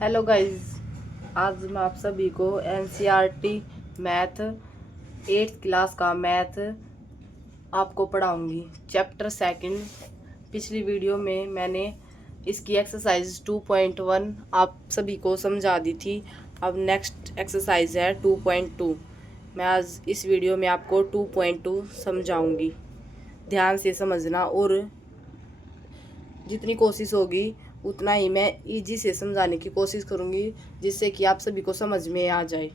Hello guys, आज मैं आप सभी को एनसीईआरटी मैथ 8th क्लास का मैथ आपको पढ़ाऊंगी। Chapter second. पिछली वीडियो में मैंने इसकी एक्सरसाइज 2.1 आप सभी को समझा दी थी। अब नेक्स्ट एक्सरसाइज है 2.2। मैं आज इस वीडियो में आपको 2.2 समझाऊंगी। ध्यान से समझना और जितनी कोशिश होगी उतना ही मैं इजी से समझाने की कोशिश करूंगी, जिससे कि आप सभी को समझ में आ जाए।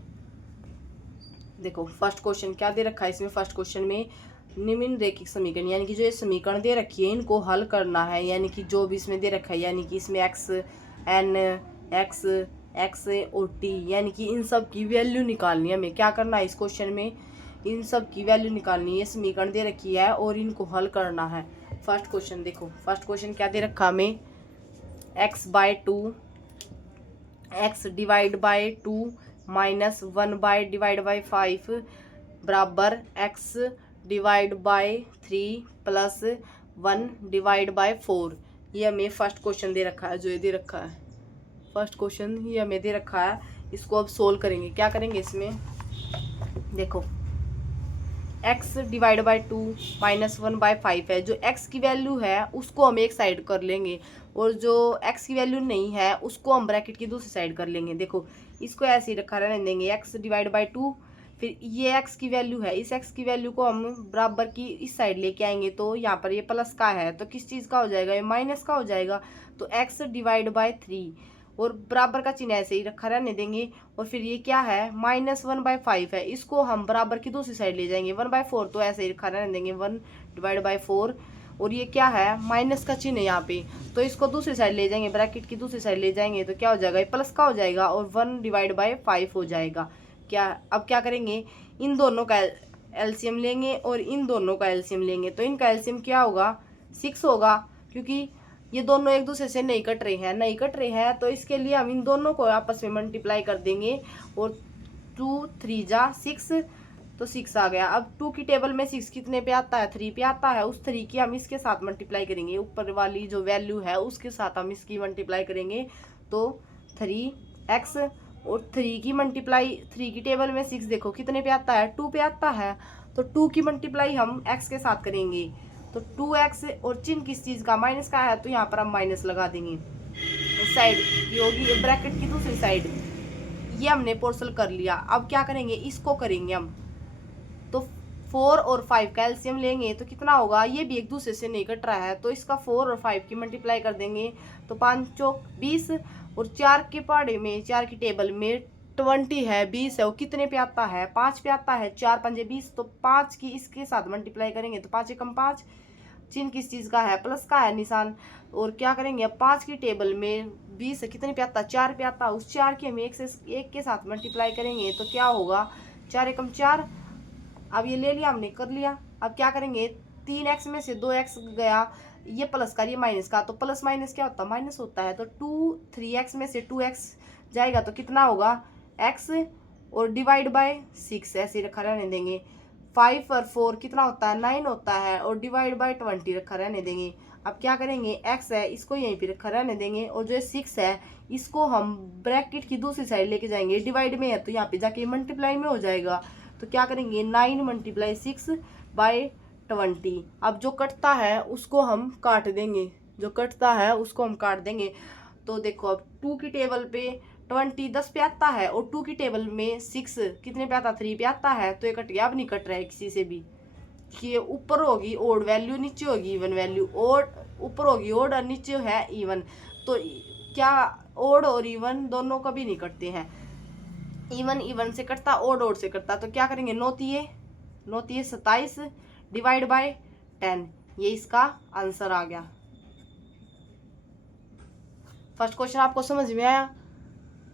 देखो फर्स्ट क्वेश्चन क्या दे रखा है इसमें। फर्स्ट क्वेश्चन में निम्न रेखिक समीकरण यानी कि जो ये समीकरण दे रखी है इनको हल करना है। यानी कि जो भी इसमें दे रखा है, यानी कि इसमें एक्स एन एक्स एक्स और टी, यानी कि इन सब की वैल्यू निकालनी है। हमें क्या करना है इस क्वेश्चन में, इन सब की वैल्यू निकालनी है। समीकरण दे रखी है और इनको हल करना है। फर्स्ट क्वेश्चन देखो, फर्स्ट क्वेश्चन क्या दे रखा हमें, x/2 x divide by 2 minus 1/5 बराबर x divide by 3 plus 1 divide by 4। ये हमें फर्स्ट क्वेश्चन दे रखा है। जो ये दे रखा है फर्स्ट क्वेश्चन ये हमें दे रखा है। इसको अब सोल्व करेंगे। क्या करेंगे इसमें, देखो x डिवाइड बाई 2 माइनस 1/5 है। जो x की वैल्यू है उसको हम एक साइड कर लेंगे और जो x की वैल्यू नहीं है उसको हम ब्रैकेट की दूसरी साइड कर लेंगे। देखो इसको ऐसे ही रखा रहने देंगे, x डिवाइड बाई 2। फिर ये x की वैल्यू है, इस x की वैल्यू को हम बराबर की इस साइड लेके आएंगे तो यहाँ पर ये प्लस का है तो किस चीज़ का हो जाएगा, ये माइनस का हो जाएगा। तो x डिवाइड बाई 3 और बराबर का चिन्ह ऐसे ही रखा रहने देंगे। और फिर ये क्या है, -1/5 है, इसको हम बराबर की दूसरी साइड ले जाएंगे। 1/4 तो ऐसे ही रखा रहने देंगे, 1 डिवाइड बाई 4। और ये क्या है, माइनस का चिन्ह है यहाँ पे, तो इसको दूसरी साइड ले जाएंगे, ब्रैकेट की दूसरी साइड ले जाएंगे तो क्या हो जाएगा, ये प्लस का हो जाएगा और 1 डिवाइड बाई 5 हो जाएगा। क्या अब क्या करेंगे, इन दोनों का एलसीएम लेंगे और इन दोनों का एलसीएम लेंगे। तो इनका एलसीएम क्या होगा, 6 होगा, क्योंकि ये दोनों एक दूसरे से नहीं कट रहे हैं तो इसके लिए हम इन दोनों को आपस में मल्टीप्लाई कर देंगे। और 2 3 जा 6 तो 6 आ गया। अब 2 की टेबल में 6 कितने पे आता है, 3 पे आता है। उस 3 की हम इसके साथ मल्टीप्लाई करेंगे, ऊपर वाली जो वैल्यू है उसके साथ हम इसकी मल्टीप्लाई करेंगे तो 3x। और 3 की मल्टीप्लाई, 3 की टेबल में 6 देखो कितने पे आता है, 2 पे आता है। तो 2 की मल्टीप्लाई हम x के साथ करेंगे तो 2x। और चिन्ह किस चीज़ का, माइनस का है तो यहाँ पर हम माइनस लगा देंगे। इस साइड की होगी ब्रैकेट की दूसरी साइड। ये हमने पोर्सल कर लिया। अब क्या करेंगे, इसको करेंगे हम। तो 4 और 5 का एलसीएम लेंगे तो कितना होगा, ये भी एक दूसरे से नहीं कट रहा है तो इसका 4 और 5 की मल्टीप्लाई कर देंगे तो 5 चौक 20। और 4 के पहाड़े में, 4 की टेबल में 20 है, 20 है, वो कितने पे आता है, 5 पे आता है। 4 पंजे 20 तो 5 की इसके साथ मल्टीप्लाई करेंगे तो 5 एकम 5। चिन्ह किस चीज़ का है, प्लस का है निशान। और क्या करेंगे, अब 5 की टेबल में 20 कितने पे आता है, 4 पे आता है। उस 4 की हम एक के साथ मल्टीप्लाई करेंगे तो क्या होगा, 4 एकम 4। अब ये ले लिया हमने, कर लिया। अब क्या करेंगे, 3x में से 2x गया, ये प्लस का ये माइनस का, तो प्लस माइनस क्या होता है, माइनस होता है। तो 3x में से 2x जाएगा तो कितना होगा, x। और डिवाइड बाय 6 ऐसे रखा रहने देंगे। 5 और 4 कितना होता है, 9 होता है। और डिवाइड बाय 20 रखा रहने देंगे। अब क्या करेंगे, x है इसको यहीं पे रखा रहने देंगे और जो 6 है इसको हम ब्रैकेट की दूसरी साइड लेके जाएंगे। डिवाइड में है तो यहाँ पे जाके मल्टीप्लाई में हो जाएगा। तो क्या करेंगे, 9 × 6/20। अब जो कटता है उसको हम काट देंगे, जो कटता है उसको हम काट देंगे। तो देखो अब 2 की टेबल पे 20 10 पे आता है और 2 की टेबल में 6 कितने पे आता है, 3 पे आता है। तो ये कट गया, अब नहीं कट रहा है किसी से भी। कि ऊपर होगी ओड वैल्यू, नीचे होगी इवन वैल्यू। ओड ऊपर होगी ओड और नीचे है इवन। तो क्या ओड और इवन दोनों कभी नहीं कटते हैं, इवन इवन से कटता, ओड ओड से कटता। तो क्या करेंगे, 9 27 डिवाइड बाय 10। ये इसका आंसर आ गया। फर्स्ट क्वेश्चन आपको समझ में आया,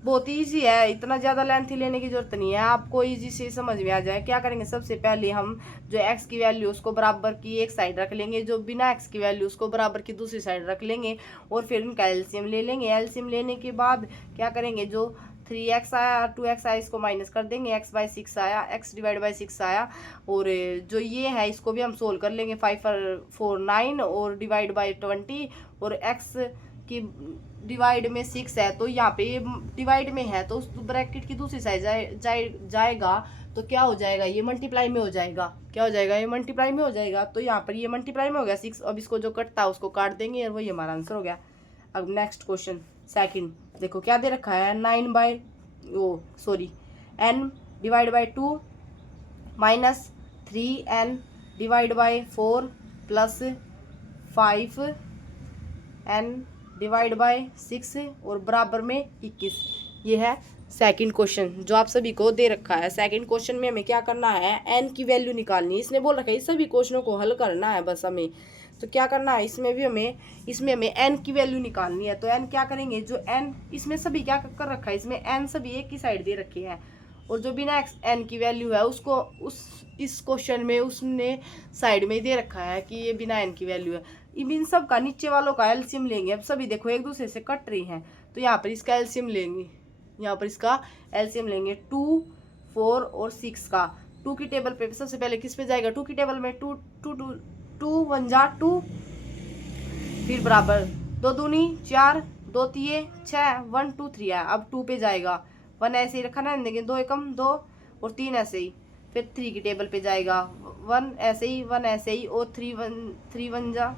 बहुत इजी है, इतना ज़्यादा लेंथी लेने की जरूरत नहीं है, आपको इजी से समझ में आ जाए। क्या करेंगे, सबसे पहले हम जो x की वैल्यू उसको बराबर की एक साइड रख लेंगे, जो बिना x की वैल्यू उसको बराबर की दूसरी साइड रख लेंगे। और फिर उनका एलसीएम ले लेंगे। एलसीएम लेने के बाद क्या करेंगे, जो 3x आया 2x आया इसको माइनस कर देंगे, x/6 आया, x डिवाइड बाई 6 आया। और जो ये है इसको भी हम सोल्व कर लेंगे, 5 और 4 9 और डिवाइड बाई 20। और x की डिवाइड में 6 है, तो यहाँ पे डिवाइड में है तो उस ब्रैकेट की दूसरी साइड जाएगा तो क्या हो जाएगा, ये मल्टीप्लाई में हो जाएगा। क्या हो जाएगा, ये मल्टीप्लाई में हो जाएगा। तो यहाँ पर ये मल्टीप्लाई में हो गया 6। अब इसको जो कटता है उसको काट देंगे और वही हमारा आंसर हो गया। अब नेक्स्ट क्वेश्चन सेकंड, देखो क्या दे रखा है, n divide by 2 minus 3n divide by 4 plus 5n divide by 6 और बराबर में 21। ये है सेकंड क्वेश्चन जो आप सभी को दे रखा है। सेकंड क्वेश्चन में हमें क्या करना है, n की वैल्यू निकालनी है। इसने बोल रखा है इस सभी क्वेश्चनों को हल करना है बस हमें। तो क्या करना है, इसमें हमें n की वैल्यू निकालनी है। तो n क्या करेंगे, जो n इसमें सभी क्या कर रखा है, इसमें n सभी एक ही साइड दे रखे हैं और जो बिना n की वैल्यू है उसको इस क्वेश्चन में उसने साइड में दे रखा है कि ये बिना n की वैल्यू है। इन सब का नीचे वालों का एलसीएम लेंगे। अब सभी देखो एक दूसरे से कट रही हैं तो यहाँ पर इसका एलसीएम लेंगे, यहाँ पर इसका एलसीएम लेंगे 2, 4 और 6 का। 2 की टेबल पे सबसे पहले किस पे जाएगा, 2 की टेबल में 2 1 जा 2, फिर बराबर 2 दूनी 4, 2 तिये 6, 1 2 3 है। अब 2 पे जाएगा, 1 ऐसे ही रखा ना, लेकिन 2 एकम 2 और 3 ऐसे ही। फिर 3 की टेबल पे जाएगा, 1 ऐसे ही 1 ऐसे ही और 3 1 जा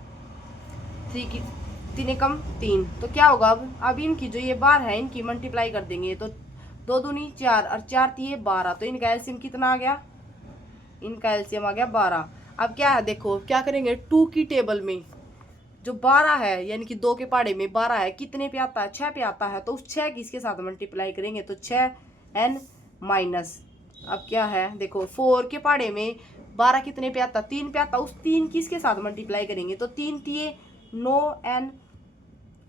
3 की 3 एकम 3। तो क्या होगा, अब इनकी जो ये बार है इनकी मल्टीप्लाई कर देंगे तो 2 दूनी 4 और 4 तिये 12। तो इनका एलसीएम कितना आ गया, इनका एलसीएम आ गया 12। अब क्या है, देखो क्या करेंगे, 2 की टेबल में जो 12 है यानी कि 2 के पहाड़े में 12 है, कितने पे आता है, 6 पे आता है। तो उस 6 की इसके साथ मल्टीप्लाई करेंगे तो 6n माइनस, अब क्या है देखो 4 के पहाड़े में 12 कितने पे आता, 3 पे आता, उस 3 की इसके साथ मल्टीप्लाई करेंगे तो 3 तिये 9n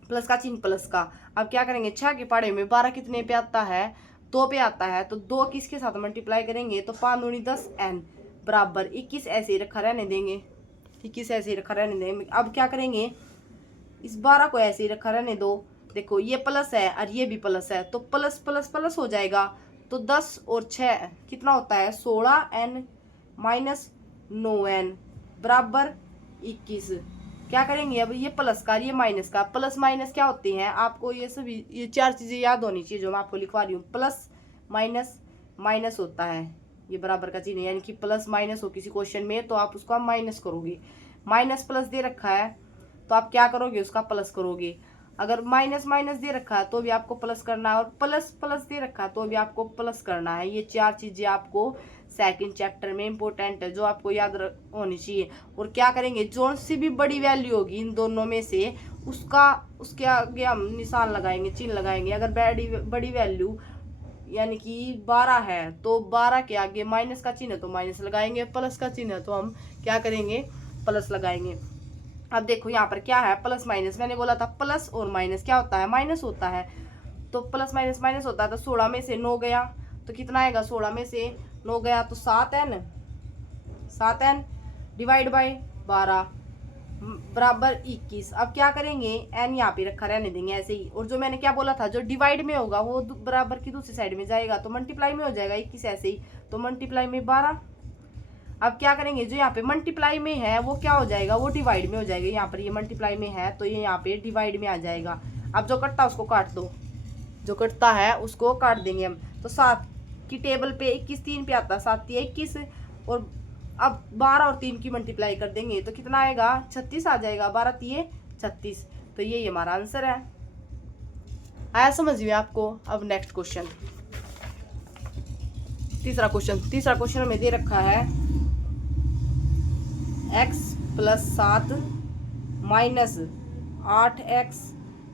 प्लस का चिन्ह प्लस का। अब क्या करेंगे, 6 के पहाड़े में 12 कितने पे आता है, 2 पे आता है, तो 2 की इसके साथ मल्टीप्लाई करेंगे तो 5 दूनी 10n बराबर 21 ऐसे ही रखा रहने देंगे, 21 ऐसे ही रखा रहने देंगे। अब क्या करेंगे, इस 12 को ऐसे ही रखा रहने दो। देखो ये प्लस है और ये भी प्लस है तो प्लस प्लस प्लस हो जाएगा। तो 10 और 6 कितना होता है, 16n माइनस 9n बराबर 21। क्या करेंगे, अब ये प्लस का ये माइनस का, प्लस माइनस क्या होते हैं आपको ये सभी ये 4 चीजें याद होनी चाहिए जो मैं आपको लिखवा रही हूँ। प्लस माइनस माइनस होता है, ये बराबर का चिन्ह, यानी कि प्लस माइनस हो किसी क्वेश्चन में तो आप उसको माइनस करोगे। माइनस प्लस दे रखा है तो आप क्या करोगे, उसका प्लस करोगे। अगर माइनस माइनस दे रखा है तो भी आपको प्लस करना है और प्लस प्लस दे रखा है तो भी आपको प्लस करना है। ये 4 चीजें आपको सेकंड चैप्टर में इंपॉर्टेंट है जो आपको याद होनी चाहिए। और क्या करेंगे, जो सी भी बड़ी वैल्यू होगी इन दोनों में से उसके आगे हम निशान लगाएंगे, चिन्ह लगाएंगे। अगर बड़ी वैल्यू यानी कि 12 है तो 12 के आगे माइनस का चिन्ह है तो माइनस लगाएंगे, प्लस का चिन्ह है तो हम क्या करेंगे, प्लस लगाएंगे। अब देखो यहाँ पर क्या है, प्लस माइनस, मैंने बोला था प्लस और माइनस क्या होता है, माइनस होता है। तो प्लस माइनस माइनस होता है तो 16 में से 9 गया तो कितना आएगा, 16 में से 9 गया तो 7n डिवाइड बाई 12 बराबर 21। अब क्या करेंगे, n यहाँ पे रखा रहने देंगे ऐसे ही। और जो मैंने क्या बोला था, जो डिवाइड में होगा वो बराबर की दूसरी साइड में जाएगा तो मल्टीप्लाई में हो जाएगा 21 ऐसे ही, तो मल्टीप्लाई में 12। अब क्या करेंगे, जो यहाँ पे मल्टीप्लाई में है वो क्या हो जाएगा, वो डिवाइड में हो जाएगा। यहाँ पर ये मल्टीप्लाई में है तो ये यहाँ पे डिवाइड में आ जाएगा। अब जो कटता है उसको काट दो, जो कटता है उसको काट देंगे हम। तो 7 की टेबल पे 21 3 पे आता है, 7 तिये 21 और अब 12 और 3 की मल्टीप्लाई कर देंगे तो कितना आएगा, 36 आ जाएगा, 12 तिये 36। तो ये हमारा आंसर है। आया समझ में आपको। अब नेक्स्ट क्वेश्चन, तीसरा क्वेश्चन हमें दे रखा है x plus 7 minus 8x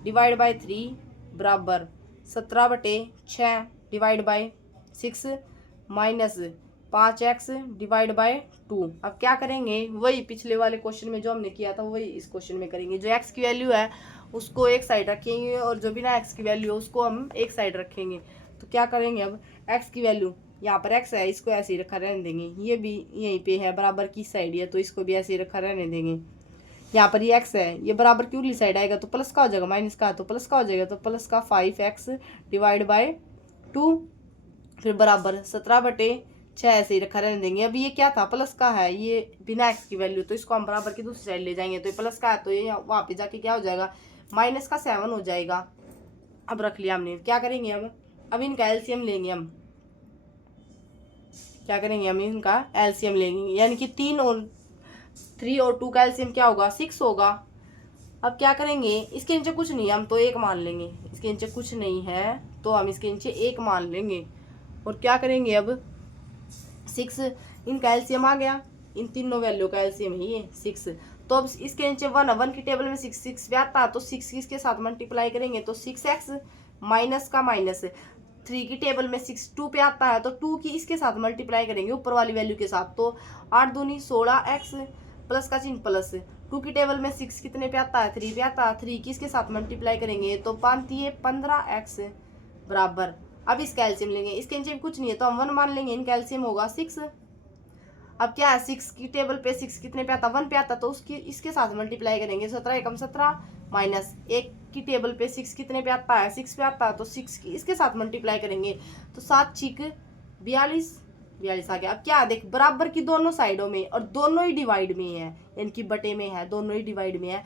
divide by 3 बराबर 17/6 divide by 6 minus 5x divide by 2। अब क्या करेंगे, वही पिछले वाले क्वेश्चन में जो हमने किया था वही इस क्वेश्चन में करेंगे। जो x की वैल्यू है उसको एक साइड रखेंगे और जो बिना x की वैल्यू है उसको हम एक साइड रखेंगे। तो क्या करेंगे, अब x की वैल्यू यहाँ पर x है, इसको ऐसे ही रखा रहने देंगे। ये भी यहीं पे है, बराबर की साइड है तो इसको भी ऐसे ही रखा रहने देंगे। यहाँ पर ये x है, ये बराबर की उरली साइड आएगा तो प्लस का हो जाएगा, माइनस का तो प्लस का हो जाएगा, तो प्लस का 5x डिवाइड बाई 2 फिर बराबर 17/6 ऐसे ही रखा रहने देंगे। अब ये क्या था, प्लस का है, ये बिना x की वैल्यू, तो इसको हम बराबर की दूसरी साइड ले जाएंगे तो ये प्लस का है तो ये वहाँ पे जाके क्या हो जाएगा, माइनस का 7 हो जाएगा। अब रख लिया हमने, क्या करेंगे अब इनका एलसीएम लेंगे हम। क्या करेंगे हम, इनका एलसीएम लेंगे, यानी कि 3 और 3 और 2 का एलसीएम क्या होगा, 6 होगा। अब क्या करेंगे, इसके नीचे कुछ नहीं है, हम तो 1 मान लेंगे। इसके नीचे कुछ नहीं है तो हम इसके नीचे 1 मान लेंगे। और क्या करेंगे अब 6, इनका एलसीएम आ गया, इन तीनों वैल्यू का एलसीएम है ये 6। तो अब इसके नीचे 1 की टेबल में 6 भी आता है, तो 6 किसके साथ मल्टीप्लाई करेंगे, तो 6x माइनस का माइनस 3 की टेबल में 6 2 पे आता है, तो 2 की इसके साथ मल्टीप्लाई करेंगे ऊपर वाली वैल्यू के साथ, तो 8 दूनी 16x प्लस का चिन्ह प्लस 2 की टेबल में 6 कितने पे आता है, 3 पे आता है, 3 की इसके साथ मल्टीप्लाई करेंगे तो 15x बराबर। अब इसका एलसीएम लेंगे, इसके नीचे कुछ नहीं है तो हम 1 मान लेंगे, इनका एलसीएम होगा 6। अब क्या है, 6 की टेबल पे 6 कितने पे आता, 1 पे आता, तो उसकी इसके साथ मल्टीप्लाई करेंगे 17 एकम 17 माइनस 1 की टेबल पे 6 कितने पे आता है, 6 पे आता है, तो 6 की इसके साथ मल्टीप्लाई करेंगे तो 7 छीक 42 आ गया। अब क्या देख, बराबर की दोनों साइडों में और दोनों ही डिवाइड में है, इनकी बटे में है, दोनों ही डिवाइड में है,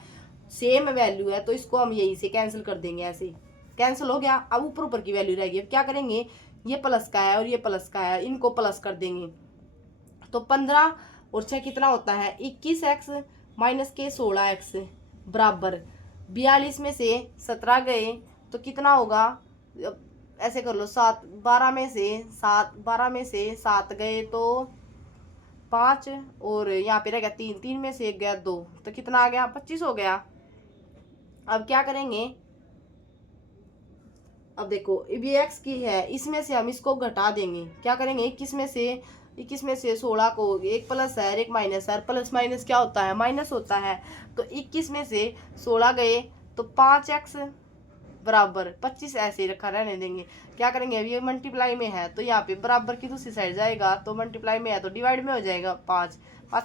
सेम वैल्यू है, तो इसको हम यही से कैंसिल कर देंगे, ऐसे कैंसिल हो गया। अब ऊपर ऊपर की वैल्यू रहेगी। अब क्या करेंगे, ये प्लस का है और ये प्लस का है, इनको प्लस कर देंगे तो 15 और 6 कितना होता है, 21x माइनस के 16x बराबर 42 में से 17 गए तो कितना होगा, ऐसे कर लो, 12 में से 7 गए तो 5 और यहाँ पे रह गया 3 में से 1 गया 2, तो कितना आ गया, 25 हो गया। अब क्या करेंगे, अब देखो अब ये x की है, इसमें से हम इसको घटा देंगे, क्या करेंगे 21 में से 16 को, एक प्लस है एक माइनस है, प्लस माइनस क्या होता है, माइनस होता है, तो 21 में से 16 गए तो 5x बराबर 25 ऐसे ही रखा रहने देंगे। क्या करेंगे, अब ये मल्टीप्लाई में है तो यहाँ पे बराबर की दूसरी साइड जाएगा, तो मल्टीप्लाई में है तो डिवाइड में हो जाएगा 5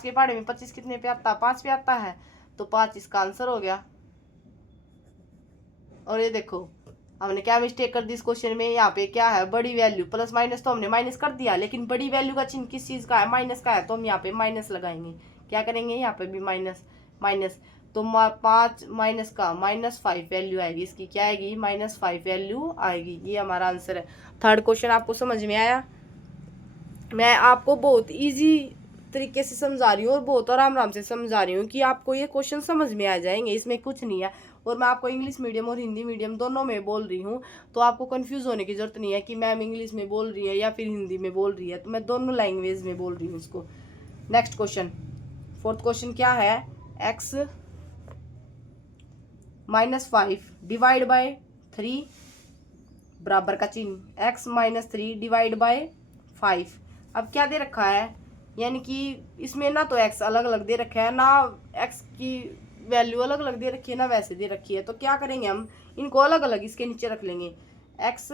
के पहाड़े में 25 कितने पे आता है, 5 पे आता है, तो 5 इसका आंसर हो गया। और ये देखो हमने क्या मिस्टेक कर दी इस क्वेश्चन में, यहाँ पे क्या है, बड़ी वैल्यू, प्लस माइनस तो हमने माइनस कर दिया, लेकिन बड़ी वैल्यू का चिन्ह किस चीज का है, माइनस का है, तो हम यहाँ पे माइनस लगाएंगे। क्या करेंगे, यहाँ पे भी माइनस तो 5 माइनस का -5 वैल्यू आएगी इसकी, क्या आएगी, -5 वैल्यू आएगी। ये हमारा आंसर है। थर्ड क्वेश्चन आपको समझ में आया। मैं आपको बहुत ईजी तरीके से समझा रही हूँ और बहुत आराम से समझा रही हूँ कि आपको ये क्वेश्चन समझ में आ जाएंगे, इसमें कुछ नहीं है। और मैं आपको इंग्लिश मीडियम और हिंदी मीडियम दोनों में बोल रही हूँ, तो आपको कंफ्यूज होने की जरूरत नहीं है कि मैम इंग्लिश में बोल रही है या फिर हिंदी में बोल रही है, तो मैं दोनों लैंग्वेज में बोल रही हूँ इसको। नेक्स्ट क्वेश्चन, फोर्थ क्वेश्चन क्या है, x -5 डिवाइड बाय 3 बराबर का चिन्ह, x -3 डिवाइड बाय 5। अब क्या दे रखा है, यानी कि इसमें ना तो x अलग अलग दे रखा है, ना x की वैल्यू अलग अलग दे रखी है, ना वैसे दे रखी है, तो क्या करेंगे हम इनको अलग अलग इसके नीचे रख लेंगे। x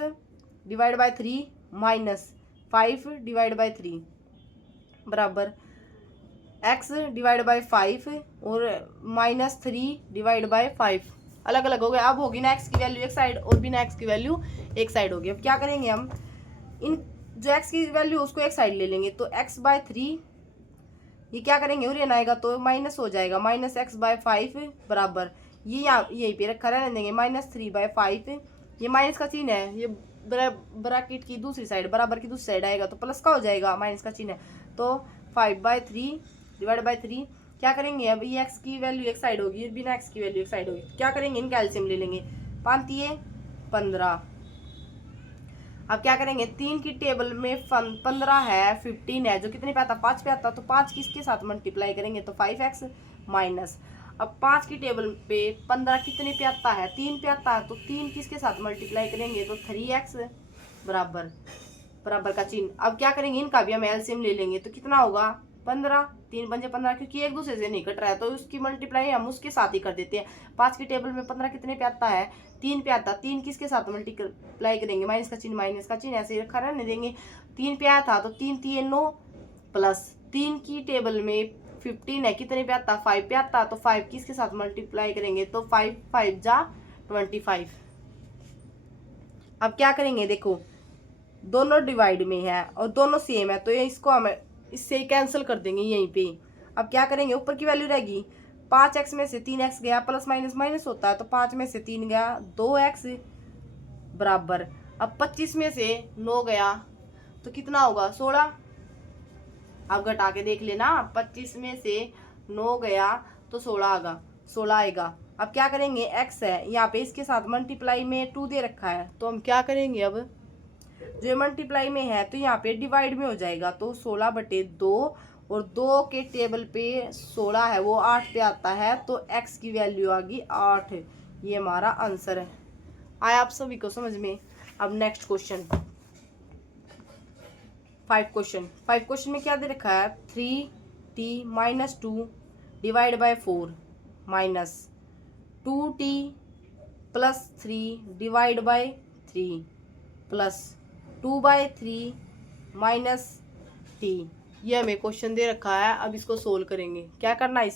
divide by 3 -5 divide by 3 बराबर x डिवाइड बाय 5 और -3 डिवाइड बाय 5 अलग अलग हो गया। अब होगी ना x की वैल्यू एक साइड और बिना x की वैल्यू एक साइड होगी। अब क्या करेंगे हम, इन जो x की वैल्यू उसको एक साइड ले लेंगे, तो x/3 ये क्या करेंगे, और ये आएगा तो माइनस हो जाएगा, -x/5 बराबर ये यहाँ यहीं पे रखा रहने देंगे, -3/5। ये माइनस का चिन्ह है, ये ब्रैकेट की दूसरी साइड, बराबर की दूसरी साइड आएगा तो प्लस का हो जाएगा, माइनस का चिन्ह है, तो 5/3 डिवाइड बाय 3। क्या करेंगे, अब ये x की वैल्यू एक साइड होगी, बिना x की वैल्यू एक साइड होगी, क्या करेंगे, इनका एलसीएम ले लेंगे, 5 15। अब क्या करेंगे, 3 की टेबल में 15 है, 15 है, जो कितने पे आता, 5 पे आता, तो 5 किसके साथ मल्टीप्लाई करेंगे, तो 5x माइनस। अब 5 की टेबल पे 15 कितने पे आता है, 3 पे आता है, तो 3 किसके साथ मल्टीप्लाई करेंगे, तो 3x बराबर का चिन्ह। अब क्या करेंगे, इनका भी हम एलसीएम ले लेंगे, तो कितना होगा, 15, 3 पंजे 15, क्योंकि एक दूसरे से नहीं कट रहा है तो उसकी मल्टीप्लाई हम उसके साथ ही कर देते हैं। 5 की टेबल में 15 कितने पे आता है, 3 पे आता, 3 किसके साथ मल्टीप्लाई करेंगे, माइनस का चिन्ह ऐसे ही रखा रहने देंगे। 3 पे आया था तो 3 3 9 प्लस 3 की टेबल में 15 है, कितने पे आता, 5 पे आता, तो 5 किसके साथ मल्टीप्लाई करेंगे, तो 5 5 जा 25। अब क्या करेंगे, देखो दोनों डिवाइड में है और दोनों सेम है, तो ये इसको हम इससे कैंसिल कर देंगे यहीं पे। अब क्या करेंगे, ऊपर की वैल्यू रहेगी 5x में से 3x गया, प्लस माइनस माइनस होता है तो 5 में से 3 गया 2x बराबर। अब 25 में से 9 गया तो कितना होगा 16। अब घटा के देख लेना, 25 में से 9 गया तो 16 आएगा। अब क्या करेंगे, x है यहाँ पे, इसके साथ मल्टीप्लाई में 2 दे रखा है तो हम क्या करेंगे, अब जो मल्टीप्लाई में है तो यहाँ पे डिवाइड में हो जाएगा तो 16/2 और 2 के टेबल पे 16 है वो 8 पे आता है तो x की वैल्यू आ गई 8। ये हमारा आंसर है। आया आप सभी को समझ में। अब नेक्स्ट क्वेश्चन 5 क्वेश्चन में क्या दे रखा है, 3t - 2 divide by 4 minus 2t + 3 divide by 3 plus 2/3 minus t। ये हमें क्वेश्चन दे रखा है। अब इसको सोल्व करेंगे। क्या करना है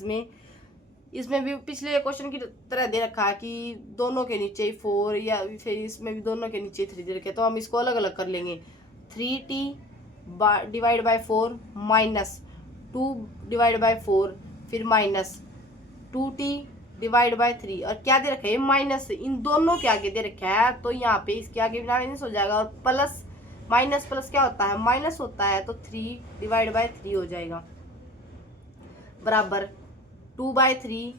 इसमें भी पिछले क्वेश्चन की तरह दे रखा है कि दोनों के नीचे 4 या फिर इसमें भी दोनों के नीचे 3 दे रखे, तो हम इसको अलग अलग कर लेंगे। 3t divide by 4 minus 2 divide by 4 फिर माइनस 2t डिवाइड बाय 3 और क्या दे रखा है माइनस, इन दोनों के आगे दे रखा है तो यहाँ पे इसके आगे माइनस हो जाएगा और प्लस माइनस प्लस क्या होता है माइनस होता है तो 3 डिवाइड बाय 3 हो जाएगा बराबर 2/3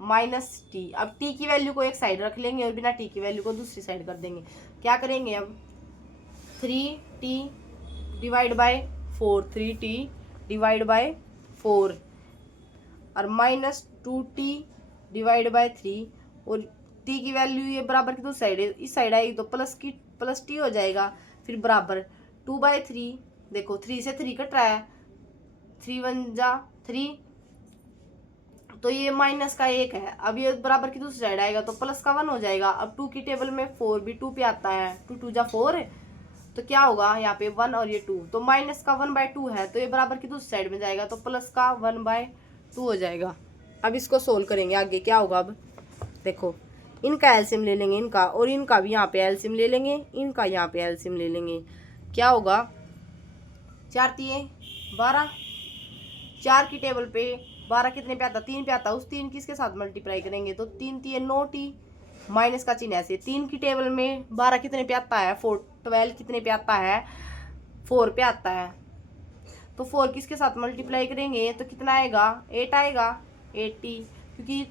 माइनस t। अब t की वैल्यू को एक साइड रख लेंगे और बिना t की वैल्यू को दूसरी साइड कर देंगे। क्या करेंगे अब 3t divide by 4 3t divide by 4 और माइनस 2t डिवाइड बाय 3 और t की वैल्यू ये बराबर की दूसरी साइड है, इस साइड आएगी तो प्लस t हो जाएगा फिर बराबर 2/3। देखो 3 से 3 कट रहा है, 3 × 1 = 3 तो ये माइनस का 1 है। अब ये बराबर की दूसरी साइड आएगा तो प्लस का 1 हो जाएगा। अब 2 की टेबल में 4 भी 2 पे आता है, 2 × 2 = 4 तो क्या होगा यहाँ पे 1 और ये 2 तो माइनस का 1/2 है तो ये बराबर की दूसरी साइड में जाएगा तो प्लस का 1/2 हो जाएगा। अब इसको सोल्व करेंगे। आगे क्या होगा, अब देखो इनका एलसीएम ले लेंगे, इनका और इनका भी यहाँ पे एलसीएम ले लेंगे, इनका यहाँ पे एलसीएम ले लेंगे। क्या होगा 4 × 3 = 12, 4 की टेबल पे 12 कितने पे आता 3 पे आता, उस 3 किसके साथ मल्टीप्लाई करेंगे तो 3 × 3 = 9t माइनस का चिन्ह ऐसे। 3 की टेबल में 12 कितने पे आता है 4, 12 कितने पे आता है 4 पे आता है तो 4 किसके साथ मल्टीप्लाई करेंगे तो कितना आएगा 8 आएगा 8t, क्योंकि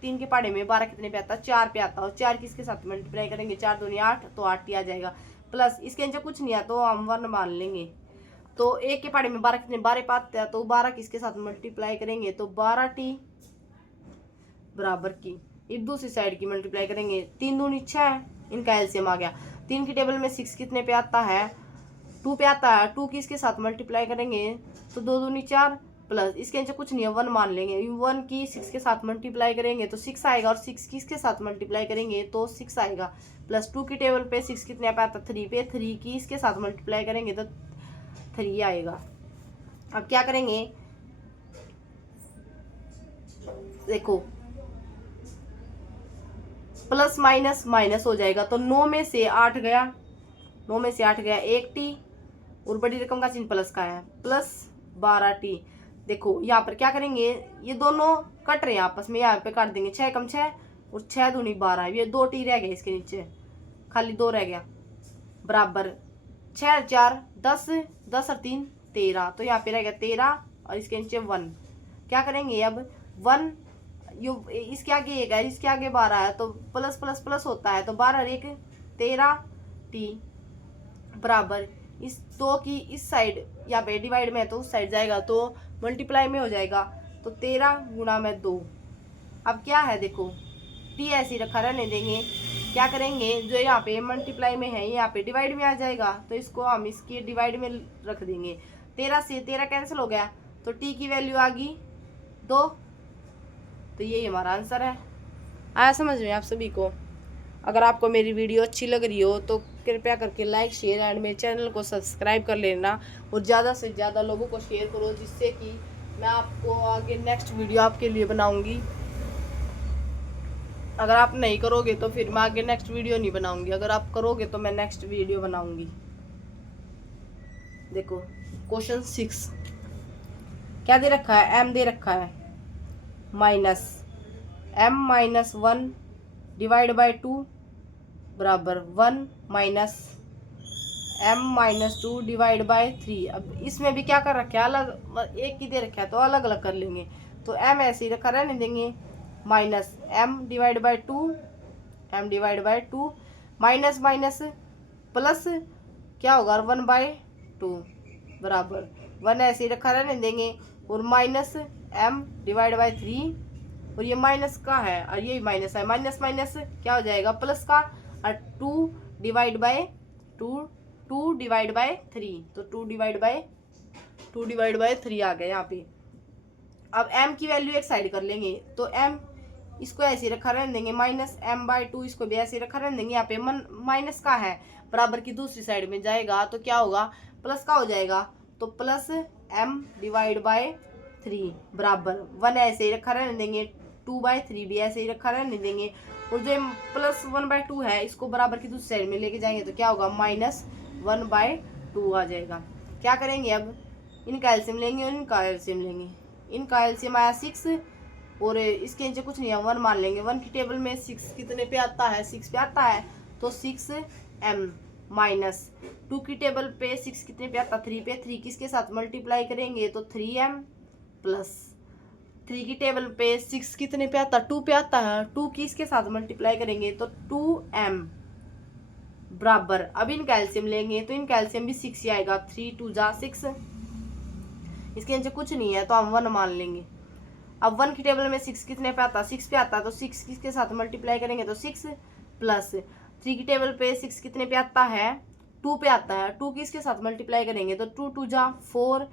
3 के पाड़े में 12 कितने पे आता है 4 पे आता है और 4 किसके साथ मल्टीप्लाई करेंगे 4 दूनी 8 तो 8t आ जाएगा। प्लस इसके नीचे कुछ नहीं है तो हम 1 मान लेंगे तो 1 के पाड़े में 12 कितने 12 पे आते हैं तो 12 किसके साथ मल्टीप्लाई करेंगे तो 12t बराबर की एक दूसरी साइड की मल्टीप्लाई करेंगे 3 दूनी 6 इनका एलसीएम आ गया। 3 की टेबल में 6 कितने पे आता है 2 पे आता है, 2 किसके साथ मल्टीप्लाई करेंगे तो 2 दूनी 4 प्लस इसके नीचे कुछ नहीं है 1 मान लेंगे। 1 की 6 के साथ मल्टीप्लाई करेंगे तो 6 आएगा और 6 किसके साथ मल्टीप्लाई करेंगे तो 6 आएगा। प्लस 2 की टेबल पे 6 कितने पे आता 3 पे, 3 की इसके साथ मल्टीप्लाई करेंगे तो 3 आएगा। अब क्या करेंगे देखो प्लस माइनस माइनस हो जाएगा तो 9 में से 8 गया 1t और बड़ी रकम का चिन्ह प्लस का है प्लस 12t। देखो यहाँ पर क्या करेंगे ये दोनों कट रहे हैं आपस में, यहाँ पे काट देंगे 6 × 6 और 6 दूनी 12, ये 2t रह गया इसके नीचे खाली 2 रह गया बराबर 6 × 4 = 10, 10 और 3 = 13 तो यहाँ पे रह गया 13 और इसके नीचे 1। क्या करेंगे अब 1 इसके आगे 1 है इसके आगे 12 है तो प्लस प्लस प्लस होता है तो 12 और 1 = 13t बराबर इस 2 की इस साइड यहाँ पे डिवाइड में है तो उस साइड जाएगा तो मल्टीप्लाई में हो जाएगा तो 13 × 2। अब क्या है देखो t ऐसे रखा रहने देंगे। क्या करेंगे जो यहाँ पे मल्टीप्लाई में है यहाँ पे डिवाइड में आ जाएगा तो इसको हम इसके डिवाइड में रख देंगे। 13 से 13 कैंसिल हो गया तो t की वैल्यू आ गई 2 तो यही हमारा आंसर है। आया समझ में आप सभी को। अगर आपको मेरी वीडियो अच्छी लग रही हो तो कृपया करके लाइक शेयर एंड मेरे चैनल को सब्सक्राइब कर लेना और ज़्यादा से ज़्यादा लोगों को शेयर करो जिससे कि मैं आपको आगे नेक्स्ट वीडियो आपके लिए बनाऊंगी। अगर आप नहीं करोगे तो फिर मैं आगे नेक्स्ट वीडियो नहीं बनाऊंगी, अगर आप करोगे तो मैं नेक्स्ट वीडियो बनाऊंगी। देखो क्वेश्चन 6 क्या दे रखा है m दे रखा है माइनस m-1 डिवाइड बाय 2 बराबर 1 माइनस m-2 डिवाइड बाय 3। अब इसमें भी क्या कर रखा है, अलग एक ही दे रखा है तो अलग अलग कर लेंगे। तो m ऐसे ही रखा रहने देंगे, minus m divide by 2 minus minus plus क्या होगा 1/2 बराबर 1 ऐसे ही रखा रहने देंगे, और माइनस m डिवाइड बाय 3, और ये माइनस का है और ये माइनस है, माइनस माइनस क्या हो जाएगा प्लस का, और 2 डिवाइड बाय 3, तो 2 डिवाइड बाय 3 आ गया यहाँ पे। अब m की वैल्यू एक साइड कर लेंगे, तो m इसको ऐसे रखा रहने देंगे, माइनस m/2 इसको भी ऐसे रखा रहने देंगे। यहाँ पे माइनस का है, बराबर की दूसरी साइड में जाएगा तो क्या होगा, प्लस का हो जाएगा, तो प्लस m डिवाइड बाय 3 बराबर 1 ऐसे ही रखा रहने देंगे, 2/3 भी ऐसे ही रखा रहने देंगे, और जो प्लस 1/2 है इसको बराबर की दूसरी साइड में लेके जाएंगे तो क्या होगा, माइनस 1/2 आ जाएगा। क्या करेंगे अब, इनका एलसीएम लेंगे और इनका एलसीएम लेंगे। इनका एलसीएम आया 6 और इसके नीचे कुछ नहीं है, 1 मान लेंगे। 1 की टेबल में 6 कितने पे आता है, 6 पे आता है, तो 6m माइनस 2 की टेबल पे 6 कितने पे आता, 3 पे, 3 किसके साथ मल्टीप्लाई करेंगे तो 3m प्लस 3 की टेबल पे 6 कितने पे आता, 2 पे आता है, 2 किसके साथ मल्टीप्लाई करेंगे तो 2m बराबर, अब इनका एलसीएम लेंगे तो इनका एलसीएम भी 6 ही आएगा, 3 2 जा 6, इसके नीचे कुछ नहीं है तो हम 1 मान लेंगे। अब 1 की टेबल में 6 कितने पे आता, 6 पे आता है, तो 6 किसके साथ मल्टीप्लाई करेंगे तो 6 प्लस 3 की टेबल पे 6 कितने पे आता है, 2 पे आता है, 2 किसके साथ मल्टीप्लाई करेंगे तो 2 2 जा 4,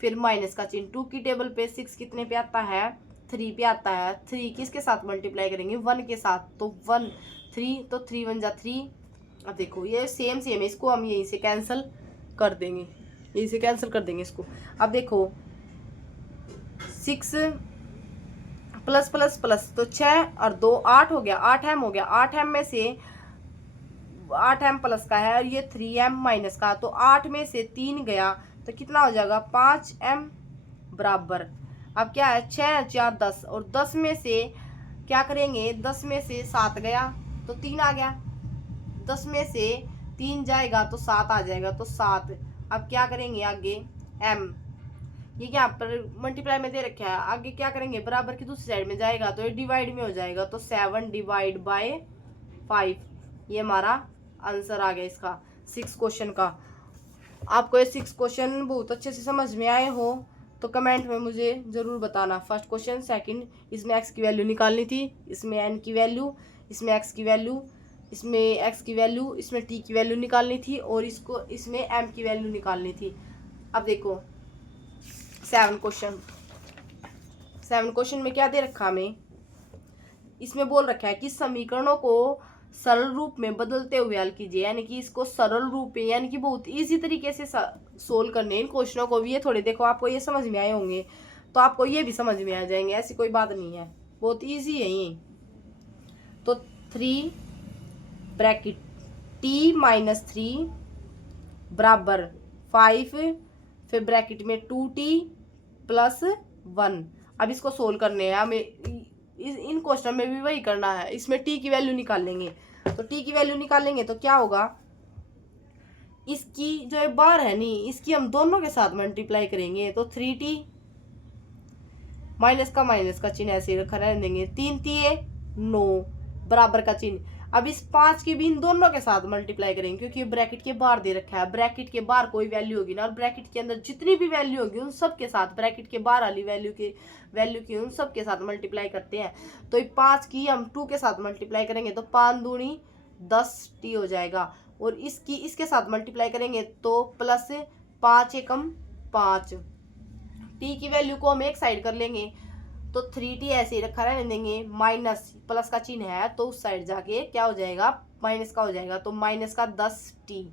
फिर माइनस का चिन्ह। 2 की टेबल पे 6 कितने पे आता है, 3 पे आता है, 3 किसके साथ मल्टीप्लाई करेंगे 1 के साथ, तो 1 3, तो 3 1 जा 3। अब देखो ये सेम है, इसको हम यहीं से कैंसिल कर देंगे, यहीं से कैंसिल कर देंगे इसको। अब देखो 6 प्लस प्लस प्लस तो 6 और 2 8 हो गया, 8m हो गया, 8m में से 8m प्लस का है और ये 3m माइनस का, तो 8 में से 3 गया तो कितना हो जाएगा 5m बराबर। अब क्या है 6 4 10, और 10 में से क्या करेंगे, 10 में से 7 गया तो 3 आ गया, 10 में से 3 जाएगा तो 7 आ जाएगा, तो 7। अब क्या करेंगे आगे m, ये क्या पर मल्टीप्लाई में दे रखा है, आगे क्या करेंगे बराबर की दूसरी साइड में जाएगा तो ये डिवाइड में हो जाएगा, तो 7 डिवाइड बाय 5, ये हमारा आंसर आ गया इसका 6 क्वेश्चन का। आपको ये 6 क्वेश्चन बहुत अच्छे से समझ में आए हो तो कमेंट में मुझे ज़रूर बताना। फर्स्ट क्वेश्चन, सेकंड, इसमें x की वैल्यू निकालनी थी, इसमें n की वैल्यू, इसमें x की वैल्यू, इसमें x की वैल्यू, इसमें t की वैल्यू निकालनी थी, और इसको इसमें m की वैल्यू निकालनी थी। अब देखो 7 क्वेश्चन में क्या दे रखा हमें, इसमें बोल रखा है कि समीकरणों को सरल रूप में बदलते हुए हल कीजिए, यानी कि इसको सरल रूप में, यानी कि बहुत इजी तरीके से सोल्व करने इन क्वेश्चनों को भी। ये थोड़े देखो आपको ये समझ में आए होंगे तो आपको ये भी समझ में आ जाएंगे, ऐसी कोई बात नहीं है, बहुत इजी है ये। तो 3 ब्रैकेट t माइनस 3 बराबर 5, फिर ब्रैकेट में 2t प्लस 1। अब इसको सोल्व करने हैं हमें, इन क्वेश्चन में भी वही करना है, इसमें t की वैल्यू निकालेंगे। तो t की वैल्यू निकालेंगे तो क्या होगा, इसकी जो एक बार है नहीं, इसकी हम दोनों के साथ मल्टीप्लाई करेंगे, तो 3t माइनस का चिन्ह ऐसे रखा रहने देंगे, 3 3 9 बराबर का चिन्ह। अब इस 5 की भी इन दोनों के साथ मल्टीप्लाई करेंगे, क्योंकि ब्रैकेट के बाहर दे रखा है, ब्रैकेट के बाहर कोई वैल्यू होगी ना, और ब्रैकेट के अंदर जितनी भी वैल्यू होगी उन सब के साथ, ब्रैकेट के बाहर वाली वैल्यू की उन सब के साथ मल्टीप्लाई करते हैं। तो 5 की हम 2 के साथ मल्टीप्लाई करेंगे तो 5 दूनी 10t हो जाएगा, और इसकी इसके साथ मल्टीप्लाई करेंगे तो प्लस 5 एकम 5, t की वैल्यू को हम एक साइड कर लेंगे तो 3t ऐसे ही रखा रहने देंगे, माइनस प्लस का चिन्ह है तो उस साइड जाके क्या हो जाएगा माइनस का हो जाएगा, तो माइनस का 10t